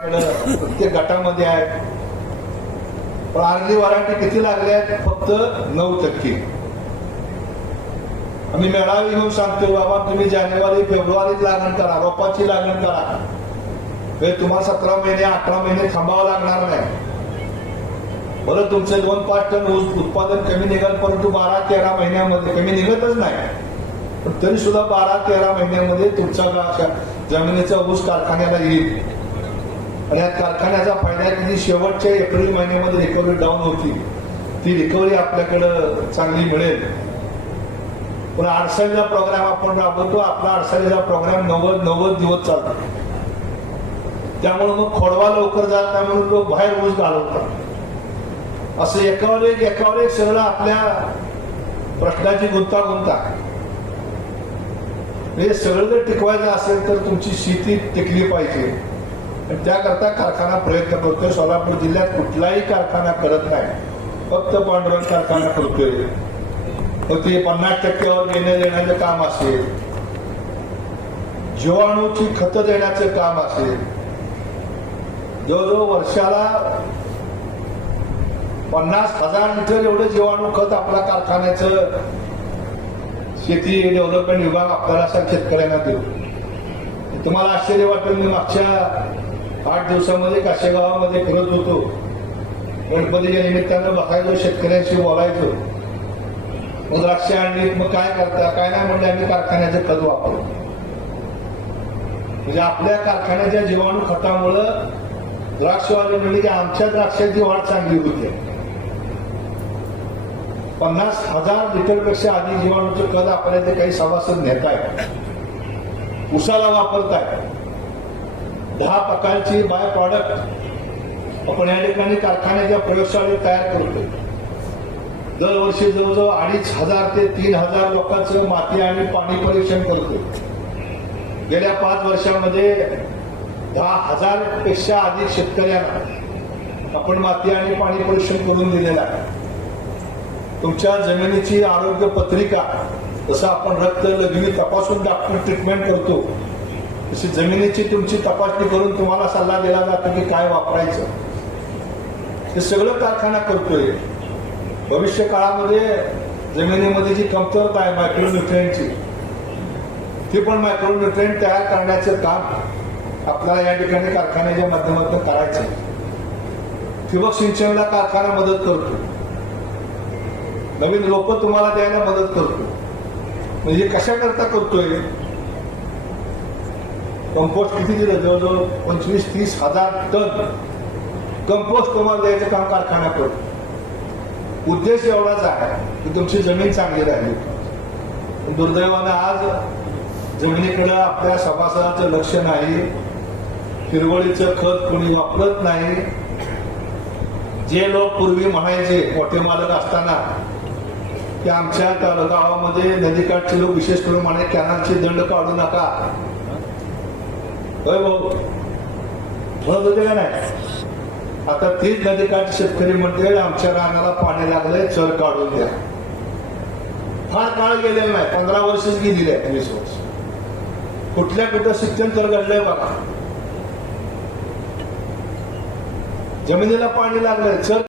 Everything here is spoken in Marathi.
आपल्याकडं प्रत्येक गटामध्ये आहे पण अर्धी वराठी किती लागले आहेत? फक्त नऊ टक्के. आम्ही मेळावे घेऊन सांगतो बाबा तुम्ही जानेवारी फेब्रुवारीत लागण करा रोपाची लागण करा. हे तुम्हाला सतरा महिने अठरा महिने थांबावं लागणार नाही. बरं तुमचे दोन पाच टन ऊस उत्पादन कमी निघाल परंतु बारा तेरा महिन्यामध्ये कमी निघतच नाही. पण तरी सुद्धा बारा तेरा महिन्यामध्ये तुमचा जमिनीचा ऊस कारखान्याला येईल. आणि या कारखान्याचा फायदा की जी शेवटच्या एप्रिल महिन्यामध्ये रिकव्हरी डाऊन होती ती रिकव्हरी आपल्याकडं चांगली मिळेल. पण अडसळीचा प्रोग्राम आपण राबवतो आपला आडसाळीचा प्रोग्राम नव्वद नव्वद दिवस चालतो. त्यामुळे मग खोडवा लवकर जात नाही म्हणून लोक बाहेर रोज घालवतात. असं एकावर एक एकावर एक सगळं आपल्या प्रश्नाची गुंतागुंता हे सगळं जर टिकवायचं असेल तर तुमची शेती टिकली पाहिजे. त्याकरता कारखाना प्रयत्न करतोय. सोलापूर जिल्ह्यात कुठलाही कारखाना करत नाही. फक्त पांडुरंग कारखाना करतोय. तर ते पन्नास टक्क्यावर घेण्या देण्याचं काम असेल. जीवाणूची खतं देण्याचं काम असेल. जवळजवळ वर्षाला पन्नास हजार लिटर एवढं जीवाणू खत आपल्या कारखान्याचं शेती डेव्हलपमेंट विभाग आपल्याला शेतकऱ्यांना देऊ. तुम्हाला आश्चर्य वाटेल मी मागच्या आठ दिवसामध्ये काशेगावामध्ये फिरत होतो. गणपतीच्या निमित्तानं बसायचो शेतकऱ्यांशी बोलायचो. मग द्राक्ष आणली मग काय करता? काय नाही म्हणजे आम्ही कारखान्याचं खत वापरतो. म्हणजे आपल्या कारखान्याच्या जीवाणू खतामुळं द्राक्षवाले म्हणले की आमच्या द्राक्षाची वाढ चांगली होती. पन्नास हजार लिटरपेक्षा अधिक जीवाणूचं खत आपल्या ते काही सभासद नेताय उसाला वापरताय दहा प्रकारची बाय प्रॉडक्ट आपण या ठिकाणी कारखान्याच्या प्रयोगशाळेत तयार करतो दरवर्षी जवळजवळ अडीच हजार ते तीन हजार लोकांचं माती आणि पाणी परीक्षण करतो गेल्या पाच वर्षामध्ये दहा हजारपेक्षा अधिक शेतकऱ्यांना आपण माती आणि पाणी परीक्षण करून दिलेलं आहे. तुमच्या जमिनीची आरोग्य पत्रिका जसं आपण रक्त लघवी तपासून डॉक्टर ट्रीटमेंट करतो तशी जमिनीची तुमची तपासणी करून तुम्हाला सल्ला दिला जातो की काय वापरायचं? हे सगळं कारखाना करतोय. भविष्य काळामध्ये जमिनीमध्ये जी कमतरता आहे मायक्रोन्युट्रियनची ती पण मायक्रोन्युट्रियन तयार करण्याचं काम आपल्याला या ठिकाणी कारखान्याच्या माध्यमातून करायचं ठिबक सिंचनला कारखाना मदत करतो. नवीन लोक तुम्हाला द्यायला मदत करतो. म्हणजे कशाकरता करतोय? कंपोस्ट किती दिलं? जवळजवळ पंचवीस तीस हजार टन. कंपोस्ट तुम्हाला द्यायचं काम कारखाना करतो उद्देश एवढाच आहे की तुमची जमीन चांगली राहिली. दुर्दैवानं आज जमिनीकडं आपल्या सभासदाचं लक्ष नाही. हिरवळीचं खत कोणी वापरत नाही. जे लोक पूर्वी म्हणायचे मोठे मालक असताना की आमच्या गावामध्ये नदीकाठचे लोक विशेष करून म्हणे कॅनलचे दंड काढू नका. होय भाऊ. म्हणत होते का नाही? आता तीच नदीकाठचे शेतकरी म्हणते आमच्या रानाला पाणी लागलंय चर काढून द्या. फार काळ गेलेला नाही. पंधरा वर्षच गेलेली आहे वीस वर्ष. कुठल्या कुठं शिक्षण तर घडलंय बघा. जमिनीला पाणी लागलंय चर